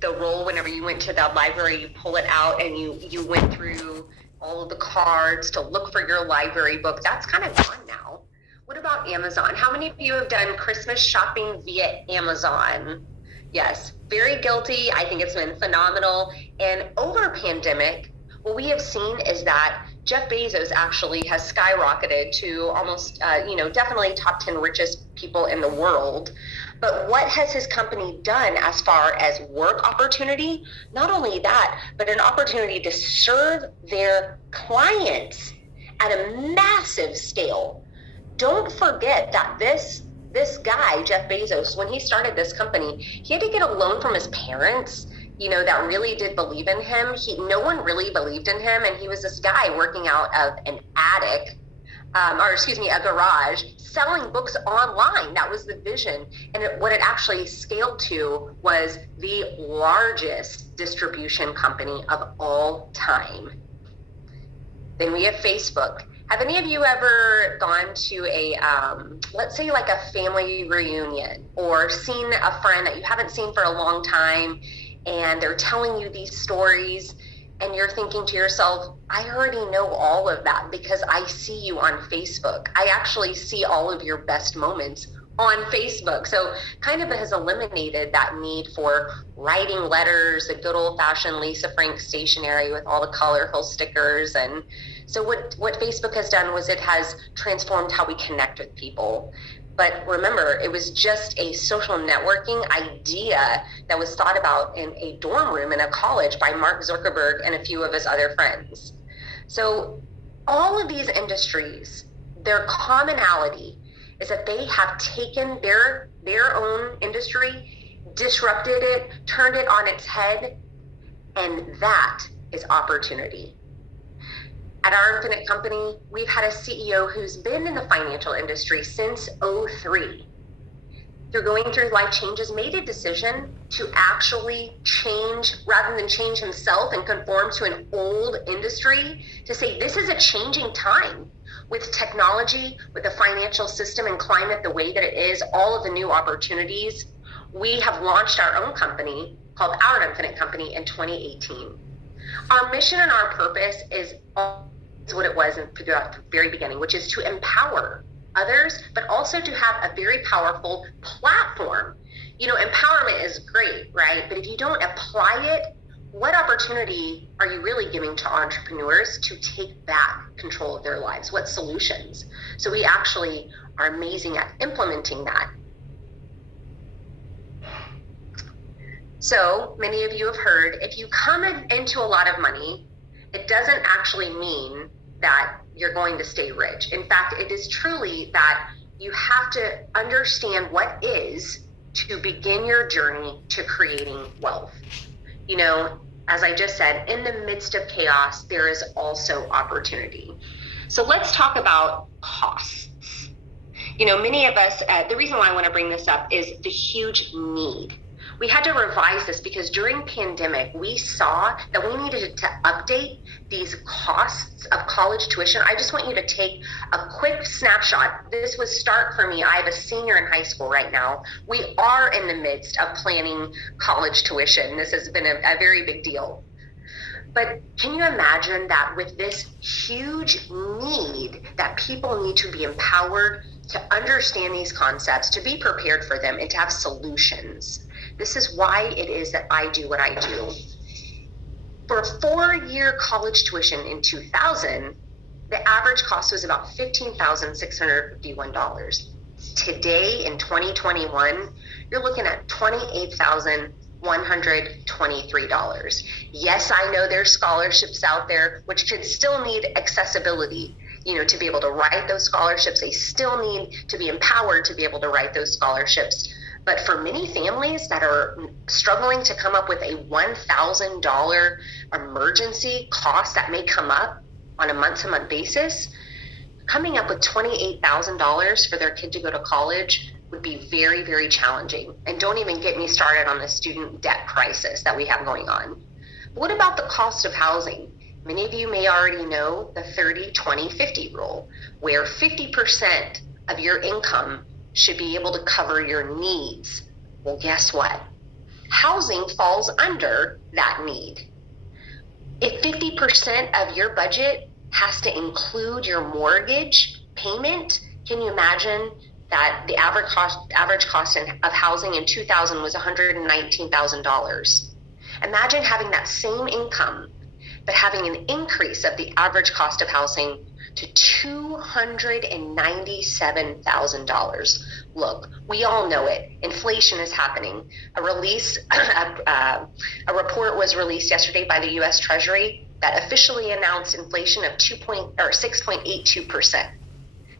the roll whenever you went to the library, you pull it out and you went through all of the cards to look for your library book. That's kind of gone now. What about Amazon? How many of you have done Christmas shopping via Amazon? Yes, very guilty. I think it's been phenomenal. And over pandemic, what we have seen is that Jeff Bezos actually has skyrocketed to almost, definitely top 10 richest people in the world. But what has his company done as far as work opportunity? Not only that, but an opportunity to serve their clients at a massive scale. Don't forget that this guy, Jeff Bezos, when he started this company, he had to get a loan from his parents, that really did believe in him. No one really believed in him, and he was this guy working out of an attic, a garage, selling books online. That was the vision. And what it actually scaled to was the largest distribution company of all time. Then we have Facebook. Have any of you ever gone to a, let's say like a family reunion, or seen a friend that you haven't seen for a long time, and they're telling you these stories, and you're thinking to yourself, I already know all of that because I see you on Facebook. I actually see all of your best moments on Facebook. So kind of has eliminated that need for writing letters, the good old fashioned Lisa Frank stationery with all the colorful stickers. And so what Facebook has done was it has transformed how we connect with people. But remember, it was just a social networking idea that was thought about in a dorm room in a college by Mark Zuckerberg and a few of his other friends. So all of these industries, their commonality is that they have taken their own industry, disrupted it, turned it on its head, and that is opportunity. At our Infinite company, we've had a CEO who's been in the financial industry since '03. Through going through life changes, made a decision to actually change, rather than change himself and conform to an old industry, to say this is a changing time. With technology, with the financial system and climate the way that it is, all of the new opportunities, we have launched our own company called Our Infinite Company in 2018. Our mission and our purpose is what it was throughout the very beginning, which is to empower others, but also to have a very powerful platform. Empowerment is great, right? But if you don't apply it, what opportunity are you really giving to entrepreneurs to take back control of their lives? What solutions? So we actually are amazing at implementing that. So many of you have heard, if you come into a lot of money, it doesn't actually mean that you're going to stay rich. In fact, it is truly that you have to understand what is to begin your journey to creating wealth. As I just said, in the midst of chaos, there is also opportunity. So let's talk about costs. Many of us, the reason why I want to bring this up is the huge need. We had to revise this because during pandemic, we saw that we needed to update these costs of college tuition. I just want you to take a quick snapshot. This was start for me. I have a senior in high school right now. We are in the midst of planning college tuition. This has been a very big deal. But can you imagine that with this huge need that people need to be empowered to understand these concepts, to be prepared for them, and to have solutions? This is why it is that I do what I do. For a 4-year college tuition in 2000, the average cost was about $15,651. Today in 2021, you're looking at $28,123. Yes, I know there's scholarships out there, which could still need accessibility, to be able to write those scholarships. They still need to be empowered to be able to write those scholarships. But for many families that are struggling to come up with a $1,000 emergency cost that may come up on a month-to-month basis, coming up with $28,000 for their kid to go to college would be very, very challenging. And don't even get me started on the student debt crisis that we have going on. But what about the cost of housing? Many of you may already know the 30-20-50 rule, where 50% of your income should be able to cover your needs. Well, guess what? Housing falls under that need. If 50% of your budget has to include your mortgage payment, can you imagine that the average cost of housing in 2000 was $119,000? Imagine having that same income, but having an increase of the average cost of housing to $297,000. Look, we all know it. Inflation is happening. A report was released yesterday by the U.S. Treasury that officially announced inflation of 6.82%.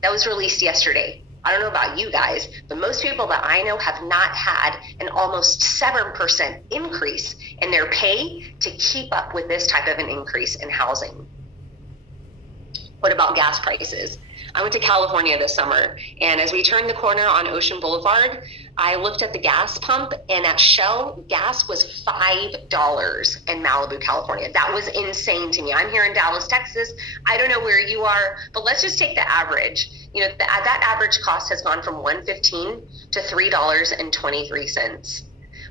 That was released yesterday. I don't know about you guys, but most people that I know have not had an almost 7% increase in their pay to keep up with this type of an increase in housing. What about gas prices? I went to California this summer, and as we turned the corner on Ocean Boulevard, I looked at the gas pump, and at Shell, gas was $5 in Malibu, California. That was insane to me. I'm here in Dallas, Texas. I don't know where you are, but let's just take the average. You know, that average cost has gone from $1.15 to $3.23.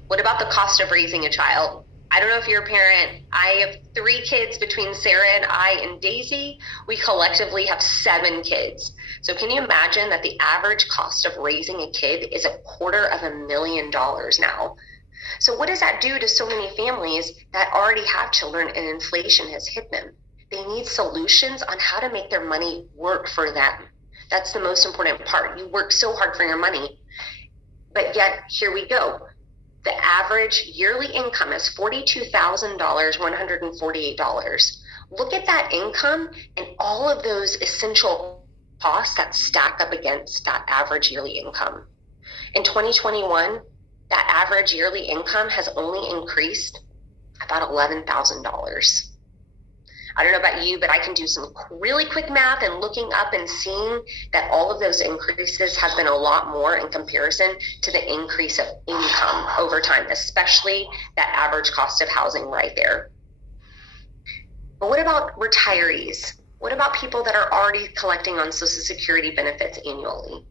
What about the cost of raising a child? I don't know if you're a parent. I have 3 kids between Sarah and I and Daisy. We collectively have 7 kids. So can you imagine that the average cost of raising a kid is $250,000 now? So what does that do to so many families that already have children and inflation has hit them? They need solutions on how to make their money work for them. That's the most important part. You work so hard for your money, but yet here we go. The average yearly income is $42,148. Look at that income and all of those essential costs that stack up against that average yearly income. In 2021, that average yearly income has only increased about $11,000. I don't know about you, but I can do some really quick math and looking up and seeing that all of those increases have been a lot more in comparison to the increase of income over time, especially that average cost of housing right there. But what about retirees? What about people that are already collecting on Social Security benefits annually?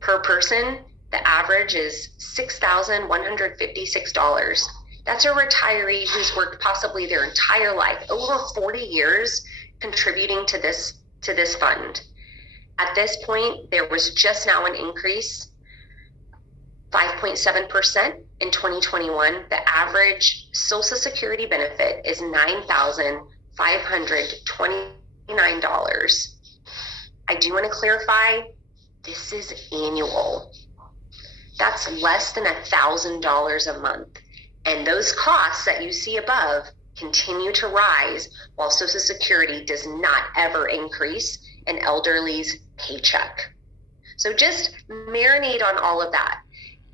Per person, the average is $6,156. That's a retiree who's worked possibly their entire life, over 40 years, contributing to this fund. At this point, there was just now an increase, 5.7% in 2021. The average Social Security benefit is $9,529. I do want to clarify, this is annual. That's less than $1,000 a month. And those costs that you see above continue to rise while Social Security does not ever increase an elderly's paycheck. So just marinate on all of that.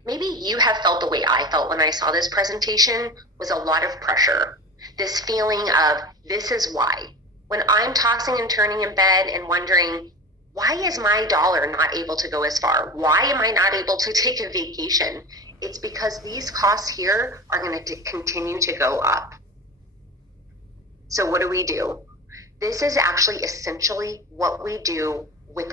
Maybe you have felt the way I felt when I saw this presentation, was a lot of pressure. This feeling of, this is why. When I'm tossing and turning in bed and wondering, why is my dollar not able to go as far? Why am I not able to take a vacation? It's because these costs here are going to continue to go up. So what do? This is actually essentially what we do with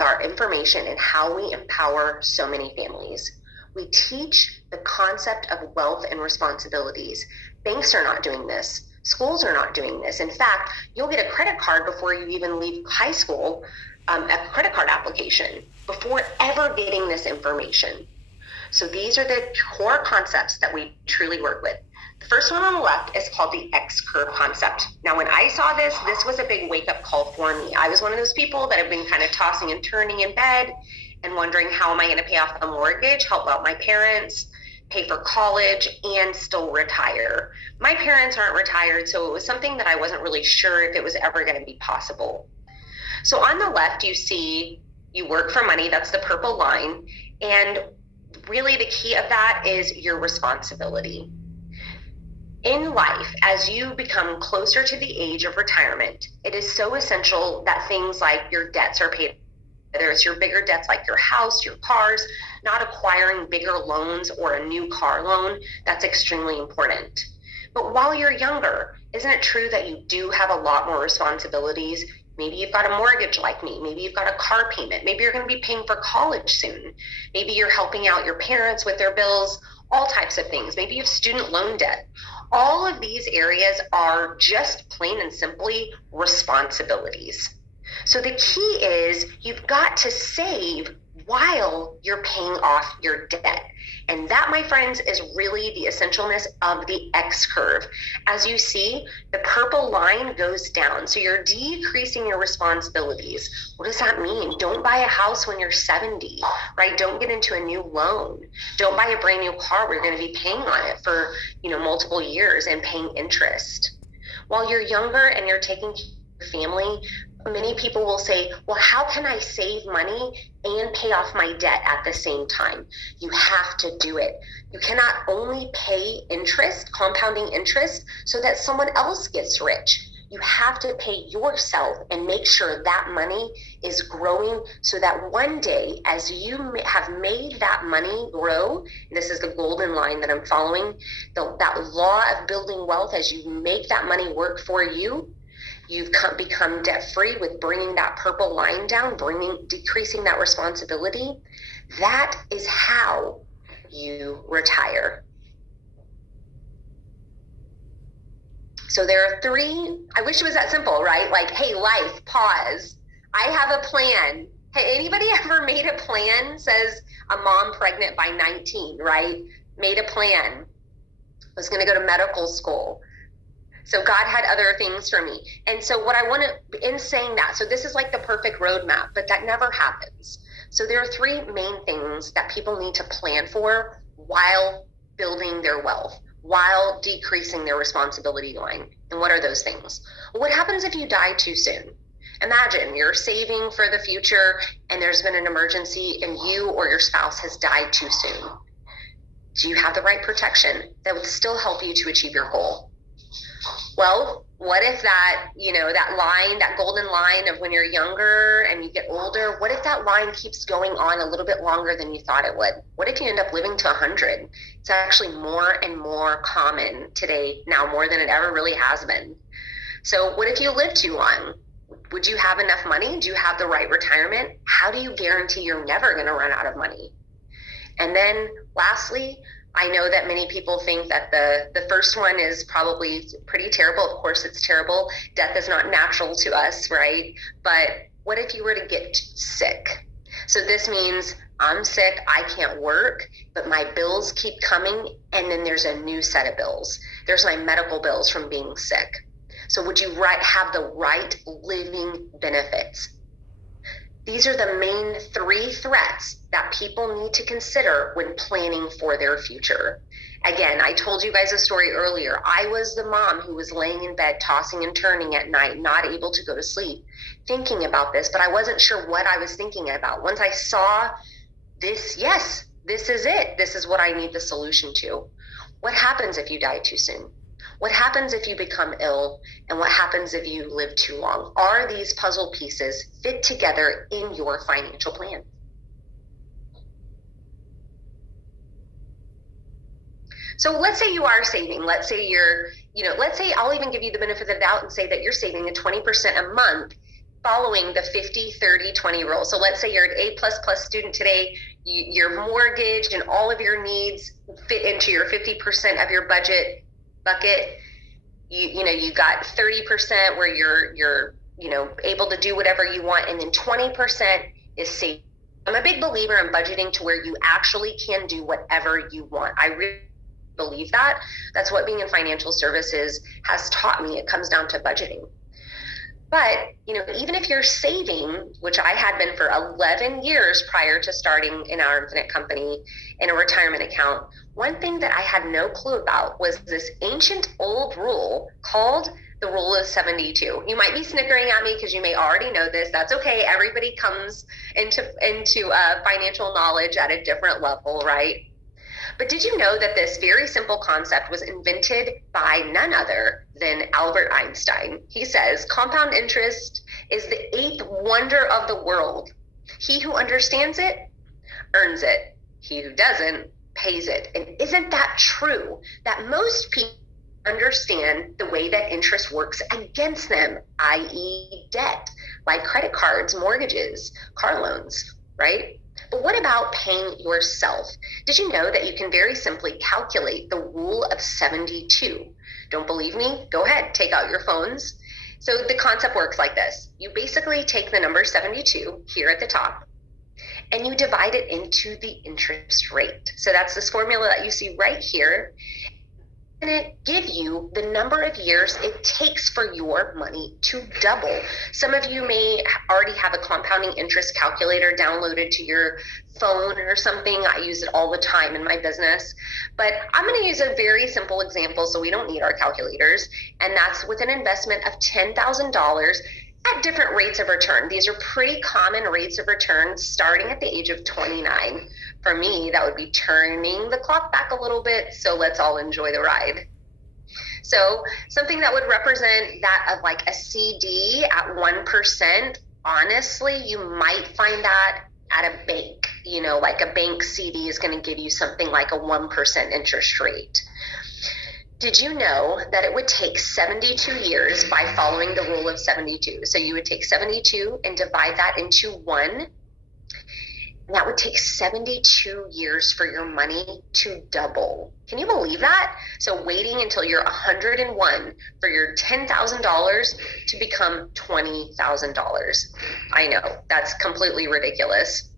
our information and how we empower so many families. We teach the concept of wealth and responsibilities. Banks are not doing this. Schools are not doing this. In fact, you'll get a credit card before you even leave high school, a credit card application, before ever getting this information. So these are the core concepts that we truly work with. The first one on the left is called the X-curve concept. Now, when I saw this was a big wake-up call for me. I was one of those people that have been kind of tossing and turning in bed and wondering, how am I going to pay off the mortgage, help out my parents, pay for college, and still retire? My parents aren't retired, so it was something that I wasn't really sure if it was ever going to be possible. So on the left, you see you work for money. That's the purple line. And really the key of that is your responsibility. In life, as you become closer to the age of retirement, it is so essential that things like your debts are paid. Whether it's your bigger debts like your house, your cars, not acquiring bigger loans or a new car loan, that's extremely important. But while you're younger, isn't it true that you do have a lot more responsibilities? Maybe you've got a mortgage like me. Maybe you've got a car payment. Maybe you're going to be paying for college soon. Maybe you're helping out your parents with their bills. all types of things. Maybe you have student loan debt. All of these areas are just plain and simply responsibilities. So the key is you've got to save while you're paying off your debt. And that, my friends, is really the essentialness of the X curve. As you see, the purple line goes down. So you're decreasing your responsibilities. What does that mean? Don't buy a house when you're 70, right? Don't get into a new loan. Don't buy a brand new car where you're going to be paying on it for, multiple years and paying interest. While you're younger and you're taking care of your family, many people will say, well, how can I save money and pay off my debt at the same time? You have to do it. You cannot only pay interest, compounding interest, so that someone else gets rich. You have to pay yourself and make sure that money is growing so that one day, as you have made that money grow, and this is the golden line that I'm following, that law of building wealth, as you make that money work for you, you've become debt-free with bringing that purple line down, decreasing that responsibility. That is how you retire. So there are three, I wish it was that simple, right? Like, hey, life, pause. I have a plan. Hey, anybody ever made a plan? Says a mom pregnant by 19, right? Made a plan. Was going to go to medical school. So God had other things for me. And so what I want to, in saying that, so this is like the perfect roadmap, but that never happens. So there are three main things that people need to plan for while building their wealth, while decreasing their responsibility line. And what are those things? What happens if you die too soon? Imagine you're saving for the future and there's been an emergency and you or your spouse has died too soon. Do you have the right protection that would still help you to achieve your goal? Well, what if that, that line, that golden line of when you're younger and you get older, what if that line keeps going on a little bit longer than you thought it would? What if you end up living to 100? It's actually more and more common today, now more than it ever really has been. So what if you live too long? Would you have enough money? Do you have the right retirement? How do you guarantee you're never going to run out of money? And then lastly, I know that many people think that the first one is probably pretty terrible. Of course, it's terrible. Death is not natural to us, right? But what if you were to get sick? So this means I'm sick, I can't work, but my bills keep coming, and then there's a new set of bills. There's my medical bills from being sick. So would you have the right living benefits? These are the main three threats that people need to consider when planning for their future. Again, I told you guys a story earlier. I was the mom who was laying in bed, tossing and turning at night, not able to go to sleep, thinking about this, but I wasn't sure what I was thinking about. Once I saw this, yes, this is it. This is what I need the solution to. What happens if you die too soon? What happens if you become ill? And what happens if you live too long? Are these puzzle pieces fit together in your financial plan? So let's say you are saving. Let's say let's say I'll even give you the benefit of the doubt and say that you're saving 20% a month following the 50-30-20 rule. So let's say you're an A++ student today, your mortgage and all of your needs fit into your 50% of your budget bucket. You got 30% where you're able to do whatever you want, and then 20% is saved. I'm a big believer in budgeting to where you actually can do whatever you want. I really believe that. That's what being in financial services has taught me. It comes down to budgeting. But, even if you're saving, which I had been for 11 years prior to starting in our Infinite company in a retirement account, one thing that I had no clue about was this ancient old rule called the rule of 72. You might be snickering at me because you may already know this. That's okay. Everybody comes into financial knowledge at a different level, right? But did you know that this very simple concept was invented by none other than Albert Einstein? He says, compound interest is the 8th wonder of the world. He who understands it earns it. He who doesn't pays it. And isn't that true? That most people understand the way that interest works against them, i.e. debt, like credit cards, mortgages, car loans, right? But what about paying yourself? Did you know that you can very simply calculate the rule of 72? Don't believe me? Go ahead, take out your phones. So the concept works like this. You basically take the number 72 here at the top and you divide it into the interest rate. So that's this formula that you see right here. And it give you the number of years it takes for your money to double. Some of you may already have a compounding interest calculator downloaded to your phone or something. I use it all the time in my business, but I'm going to use a very simple example so we don't need our calculators, and that's with an investment of $10,000 at different rates of return. These are pretty common rates of return starting at the age of 29. For me, that would be turning the clock back a little bit, so let's all enjoy the ride. So something that would represent that of like a CD at 1%, honestly, you might find that at a bank. You know, like a bank CD is going to give you something like a 1% interest rate. Did you know that it would take 72 years by following the rule of 72? So you would take 72 and divide that into 1. And that would take 72 years for your money to double. Can you believe that? So waiting until you're 101 for your $10,000 to become $20,000. I know, that's completely ridiculous.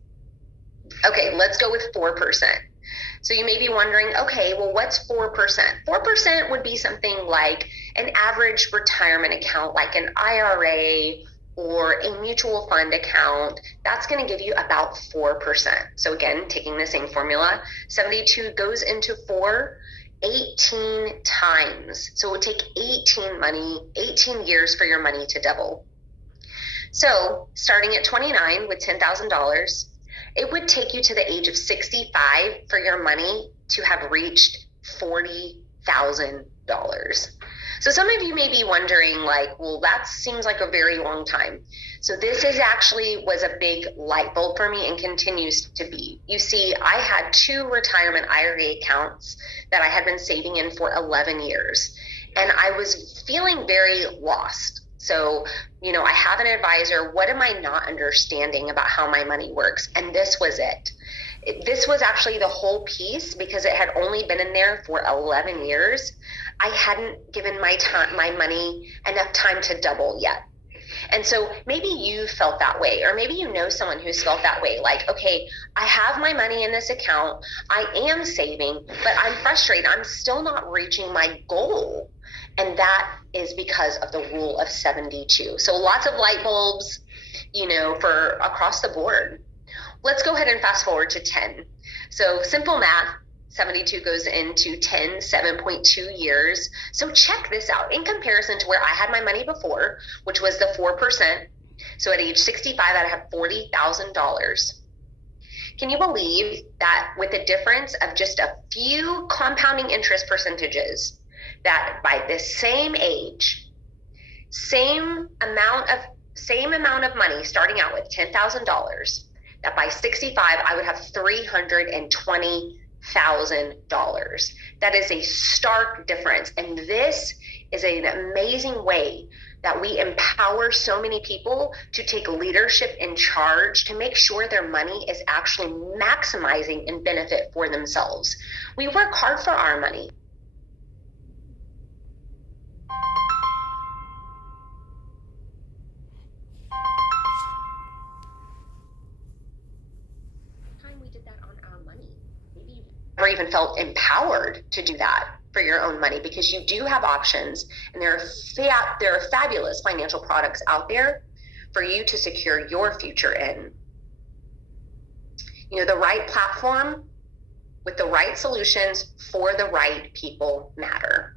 Okay, let's go with 4%. So you may be wondering, okay, well, what's 4%? 4% would be something like an average retirement account, like an IRA or a mutual fund account. That's going to give you about 4%. So again, taking the same formula, 72 goes into 4 18 times. So it would take 18 years for your money to double. So starting at 29 with $10,000, it would take you to the age of 65 for your money to have reached $40,000. So some of you may be wondering, like, well, that seems like a very long time. So this was a big light bulb for me and continues to be. You see, I had 2 retirement IRA accounts that I had been saving in for 11 years, and I was feeling very lost. So, you know, I have an advisor. What am I not understanding about how my money works? And this was it. This was actually the whole piece, because it had only been in there for 11 years. I hadn't given my money enough time to double yet. And so maybe you felt that way, or maybe you know someone who's felt that way. Like, okay, I have my money in this account. I am saving, but I'm frustrated. I'm still not reaching my goal. And that is because of the rule of 72. So lots of light bulbs, you know, for across the board. Let's go ahead and fast forward to 10. So simple math, 72 goes into 10, 7.2 years. So check this out. In comparison to where I had my money before, which was the 4%. So at age 65, I'd have $40,000. Can you believe that with a difference of just a few compounding interest percentages, that by this same age, same amount of money starting out with $10,000, that by 65 I would have $320,000. That is a stark difference, and this is an amazing way that we empower so many people to take leadership and charge to make sure their money is actually maximizing and benefit for themselves. We work hard for our money. Or even felt empowered to do that for your own money, because you do have options, and there are fabulous financial products out there for you to secure your future in. You know, the right platform with the right solutions for the right people matter,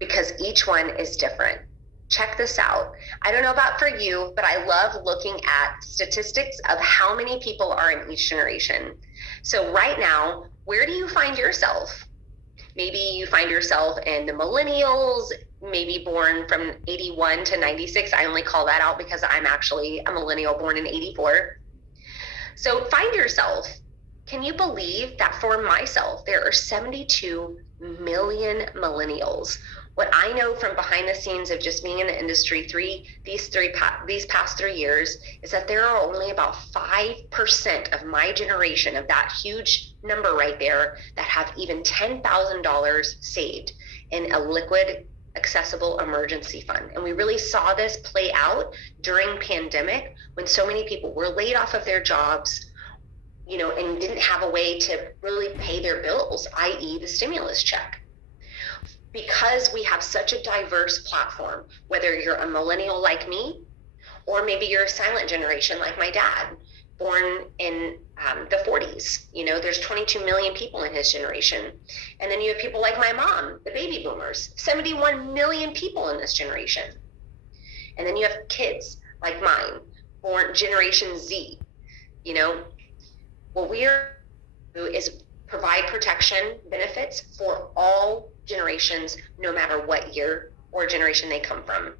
because each one is different. Check this out. I don't know about for you, but I love looking at statistics of how many people are in each generation. So right now, where do you find yourself? Maybe you find yourself in the millennials, maybe born from 81 to 96. I only call that out because I'm actually a millennial born in 84. So find yourself. Can you believe that for myself, there are 72 million millennials? What I know from behind the scenes of just being in the industry these past 3 years is that there are only about 5% of my generation, of that huge number right there, that have even $10,000 saved in a liquid accessible emergency fund. And we really saw this play out during pandemic when so many people were laid off of their jobs, and didn't have a way to really pay their bills, i.e. the stimulus check. Because we have such a diverse platform, whether you're a millennial like me, or maybe you're a silent generation like my dad, born in the 40s. There's 22 million people in his generation. And then you have people like my mom, the baby boomers, 71 million people in this generation. And then you have kids like mine, born Generation Z. What we're do is provide protection benefits for all generations, no matter what year or generation they come from.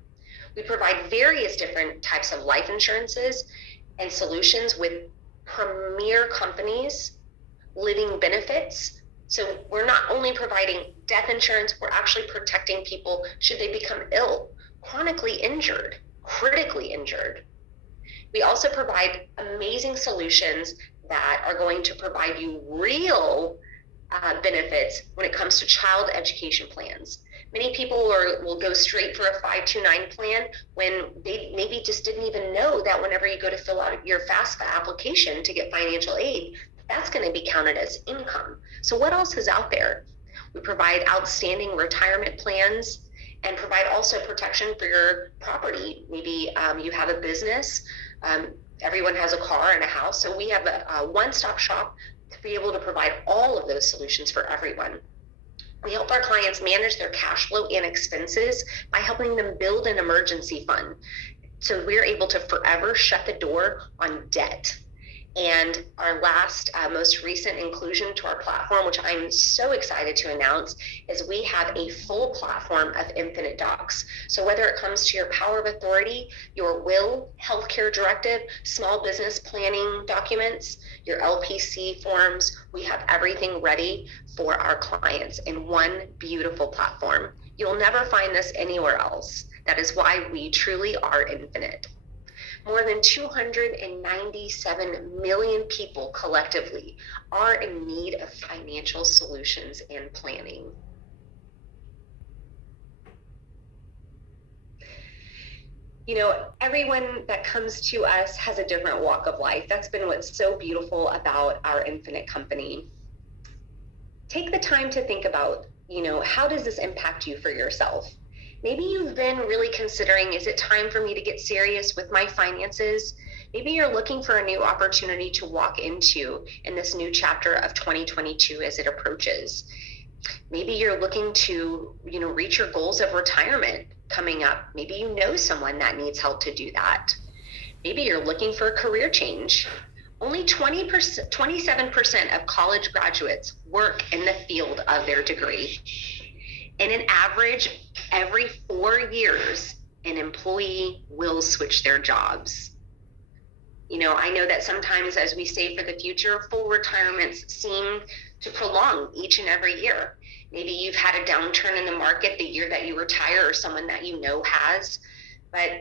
We provide various different types of life insurances and solutions with premier companies, living benefits. So we're not only providing death insurance, we're actually protecting people should they become ill, chronically injured, critically injured. We also provide amazing solutions that are going to provide you real benefits when it comes to child education plans. Many people will go straight for a 529 plan when they maybe just didn't even know that whenever you go to fill out your FAFSA application to get financial aid, that's going to be counted as income. So what else is out there? We provide outstanding retirement plans and provide also protection for your property. Maybe you have a business. Everyone has a car and a house. So we have a one-stop shop to be able to provide all of those solutions for everyone. We help our clients manage their cash flow and expenses by helping them build an emergency fund. So we're able to forever shut the door on debt. And our last, most recent inclusion to our platform, which I'm so excited to announce, is we have a full platform of Infinite Docs. So whether it comes to your power of authority, your will, healthcare directive, small business planning documents, your LPC forms, we have everything ready for our clients in one beautiful platform. You'll never find this anywhere else. That is why we truly are infinite. More than 297 million people collectively are in need of financial solutions and planning. Everyone that comes to us has a different walk of life. That's been what's so beautiful about our Infinite company. Take the time to think about, how does this impact you for yourself? Maybe you've been really considering, is it time for me to get serious with my finances? Maybe you're looking for a new opportunity to walk into in this new chapter of 2022 as it approaches. Maybe you're looking to, reach your goals of retirement coming up. Maybe you know someone that needs help to do that. Maybe you're looking for a career change. Only 27% of college graduates work in the field of their degree. And an average, every 4 years, an employee will switch their jobs. I know that sometimes as we save for the future, full retirements seem to prolong each and every year. Maybe you've had a downturn in the market the year that you retire, or someone that you know has,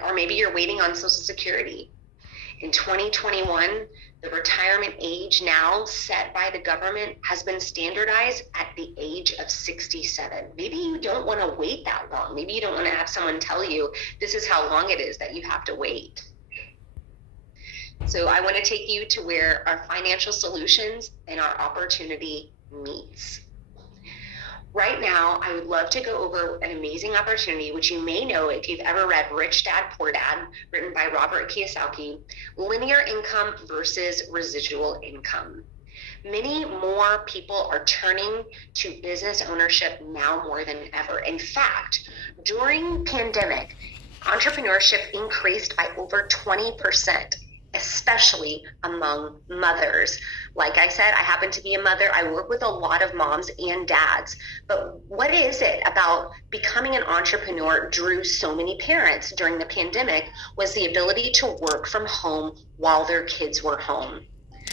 or maybe you're waiting on Social Security. In 2021, the retirement age now set by the government has been standardized at the age of 67. Maybe you don't want to wait that long. Maybe you don't want to have someone tell you this is how long it is that you have to wait. So I want to take you to where our financial solutions and our opportunity meets. Right now, I would love to go over an amazing opportunity, which you may know if you've ever read Rich Dad, Poor Dad, written by Robert Kiyosaki, linear income versus residual income. Many more people are turning to business ownership now more than ever. In fact, during pandemic, entrepreneurship increased by over 20%. Especially among mothers. Like I said, I happen to be a mother. I work with a lot of moms and dads. But what is it about becoming an entrepreneur drew so many parents during the pandemic was the ability to work from home while their kids were home.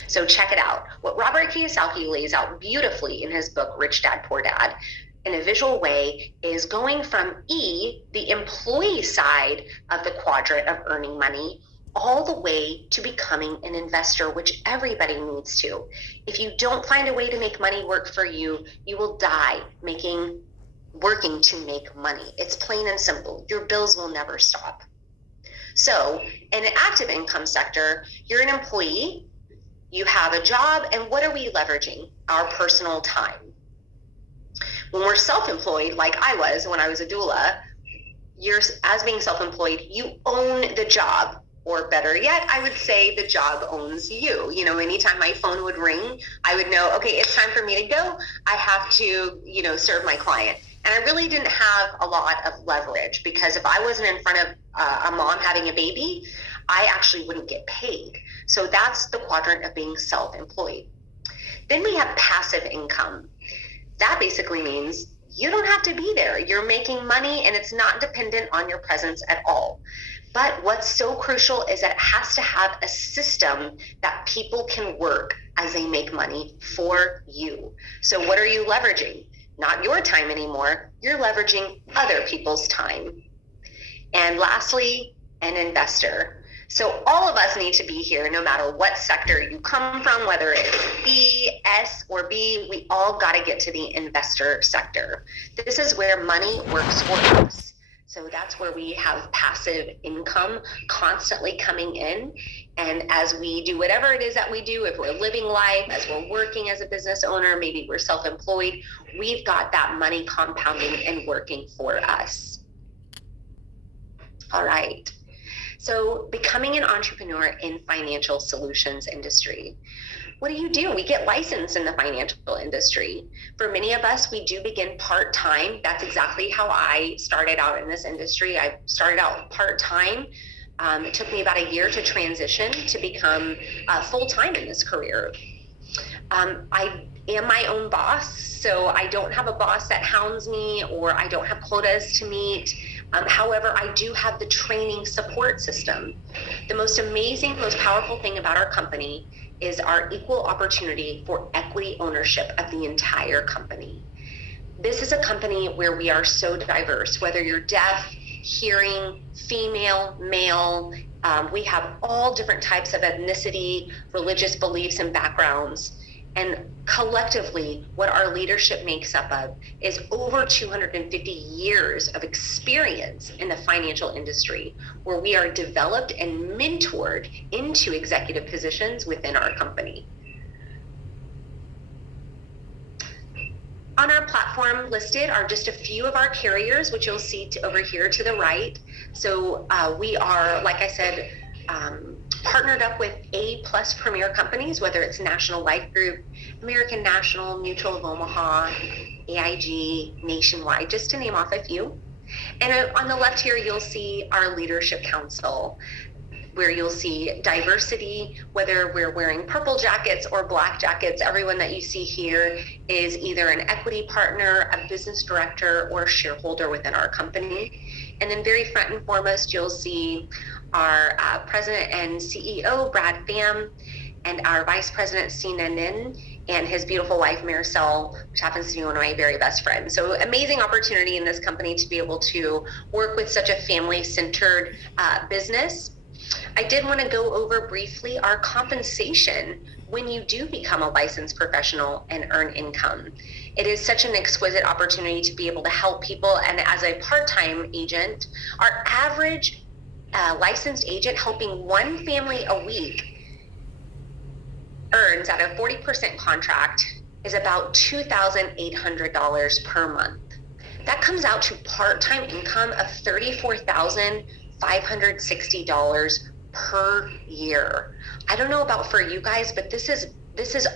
So check it out. What Robert Kiyosaki lays out beautifully in his book, Rich Dad, Poor Dad, in a visual way, is going from E, the employee side of the quadrant of earning money, all the way to becoming an investor, which everybody needs to. If you don't find a way to make money work for you, you will die working to make money. It's plain and simple. Your bills will never stop. So in an active income sector, you're an employee, you have a job, and what are we leveraging? Our personal time. When we're self-employed, like I was when I was a doula, as being self-employed, you own the job. Or better yet, I would say the job owns you. Anytime my phone would ring, I would know, okay, it's time for me to go. I have to, serve my client. And I really didn't have a lot of leverage, because if I wasn't in front of a mom having a baby, I actually wouldn't get paid. So that's the quadrant of being self-employed. Then we have passive income. That basically means you don't have to be there. You're making money and it's not dependent on your presence at all. But what's so crucial is that it has to have a system that people can work as they make money for you. So what are you leveraging? Not your time anymore. You're leveraging other people's time. And lastly, an investor. So all of us need to be here, no matter what sector you come from, whether it's B, S, or B, we all got to get to the investor sector. This is where money works for us. So that's where we have passive income constantly coming in. And as we do whatever it is that we do, if we're living life, as we're working as a business owner, maybe we're self-employed, we've got that money compounding and working for us. All right. So becoming an entrepreneur in financial solutions industry. What do? We get licensed in the financial industry. For many of us, we do begin part-time. That's exactly how I started out in this industry. I started out part-time. It took me about a year to transition to become full-time in this career. I am my own boss, so I don't have a boss that hounds me, or I don't have quotas to meet. However, I do have the training support system. The most amazing, most powerful thing about our company is our equal opportunity for equity ownership of the entire company. This is a company where we are so diverse, whether you're deaf, hearing, female, male, we have all different types of ethnicity, religious beliefs, and backgrounds. And collectively, what our leadership makes up of is over 250 years of experience in the financial industry, where we are developed and mentored into executive positions within our company. On our platform listed are just a few of our carriers, which you'll see over here to the right. So we are, like I said, partnered up with A+ premier companies, whether it's National Life Group, American National, Mutual of Omaha, AIG, Nationwide, just to name off a few. And on the left here, you'll see our Leadership Council, where you'll see diversity, whether we're wearing purple jackets or black jackets. Everyone that you see here is either an equity partner, a business director, or a shareholder within our company. And then very front and foremost, you'll see our president and CEO, Brad Pham, and our vice president, Sina Nin, and his beautiful wife, Maricel, which happens to be one of my very best friends. So amazing opportunity in this company to be able to work with such a family-centered business. I did want to go over briefly our compensation when you do become a licensed professional and earn income. It is such an exquisite opportunity to be able to help people. And as a part-time agent, our average licensed agent helping one family a week earns at a 40% contract is about $2,800 per month. That comes out to part-time income of $34,560 per year. I don't know about for you guys, but this is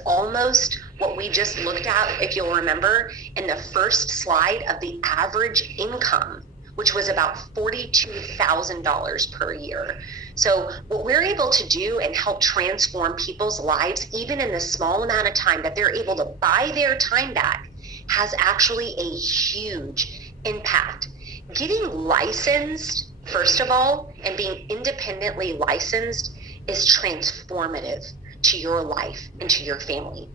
almost what we just looked at, if you'll remember, in the first slide of the average income, which was about $42,000 per year. So what we're able to do and help transform people's lives, even in the small amount of time that they're able to buy their time back, has actually a huge impact. Getting licensed, first of all, and being independently licensed is transformative. to your life and to your family.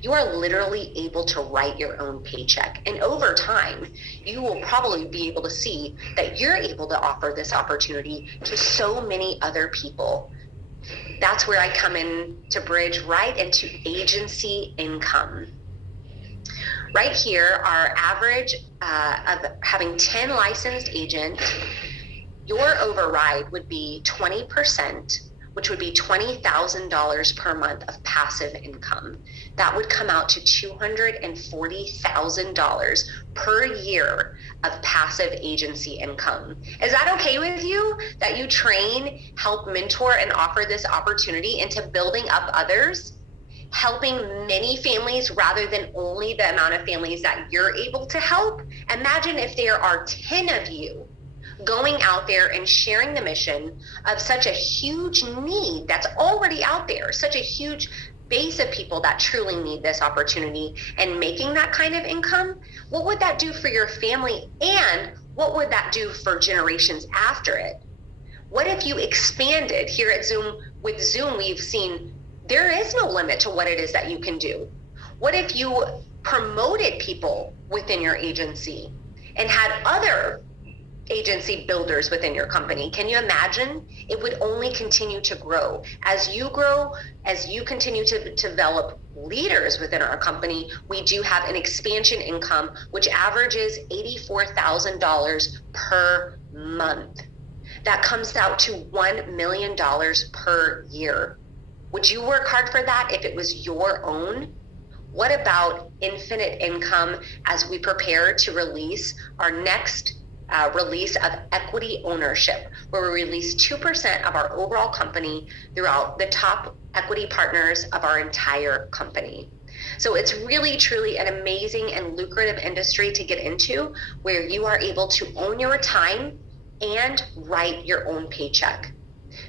You are literally able to write your own paycheck. And over time, you will probably be able to see that you're able to offer this opportunity to so many other people. That's where I come in to bridge right into agency income. Right here, our average of having 10 licensed agents, your override would be 20%, which would be $20,000 per month of passive income. That would come out to $240,000 per year of passive agency income. Is that okay with you, that you train, help mentor, and offer this opportunity into building up others, helping many families rather than only the amount of families that you're able to help? Imagine if there are 10 of you going out there and sharing the mission of such a huge need that's already out there, such a huge base of people that truly need this opportunity, and making that kind of income. What would that do for your family, and what would that do for generations after it? What if you expanded here at Zoom? With Zoom, we've seen there is no limit to what it is that you can do. What if you promoted people within your agency and had other agency builders within your company? Can you imagine? It would only continue to grow. As you grow, as you continue to develop leaders within our company, we do have an expansion income, which averages $84,000 per month. That comes out to $1 million per year. Would you work hard for that if it was your own? What about infinite income as we prepare to release our next release of equity ownership, where we release 2% of our overall company throughout the top equity partners of our entire company? So it's really, truly an amazing and lucrative industry to get into, where you are able to own your time and write your own paycheck.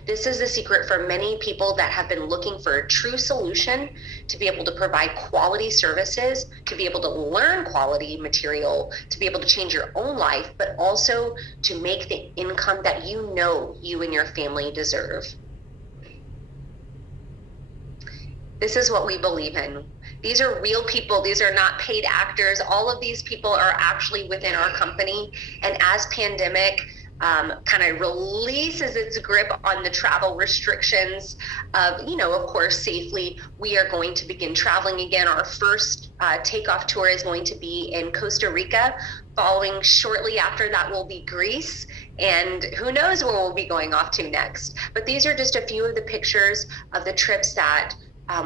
This is the secret for many people that have been looking for a true solution to be able to provide quality services, to be able to learn quality material, to be able to change your own life, but also to make the income that you know you and your family deserve. This is what we believe in. These are real people. These are not paid actors. All of these people are actually within our company. And as pandemic kind of releases its grip on the travel restrictions of, of course, safely, we are going to begin traveling again. Our first takeoff tour is going to be in Costa Rica. Following shortly after that will be Greece, and who knows where we'll be going off to next. But these are just a few of the pictures of the trips that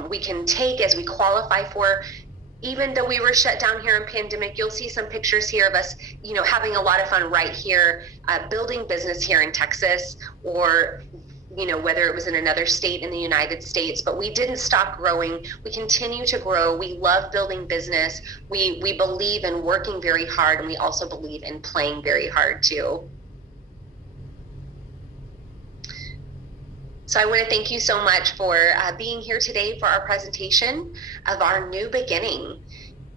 we can take as we qualify for. Even though we were shut down here in pandemic, you'll see some pictures here of us, having a lot of fun right here, building business here in Texas, or, whether it was in another state in the United States. But we didn't stop growing. We continue to grow. We love building business. We believe in working very hard, and we also believe in playing very hard too. So I want to thank you so much for being here today for our presentation of our new beginning.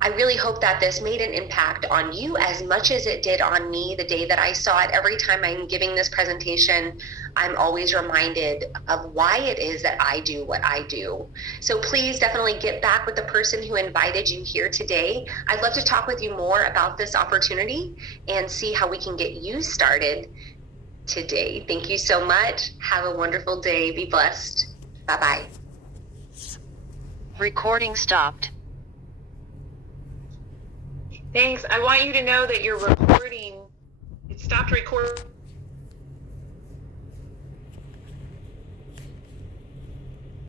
I really hope that this made an impact on you as much as it did on me the day that I saw it. Every time I'm giving this presentation, I'm always reminded of why it is that I do what I do. So please definitely get back with the person who invited you here today. I'd love to talk with you more about this opportunity and see how we can get you started today. Thank you so much. Have a wonderful day. Be blessed. Bye-bye. Recording stopped. Thanks. I want you to know that your recording, it stopped recording.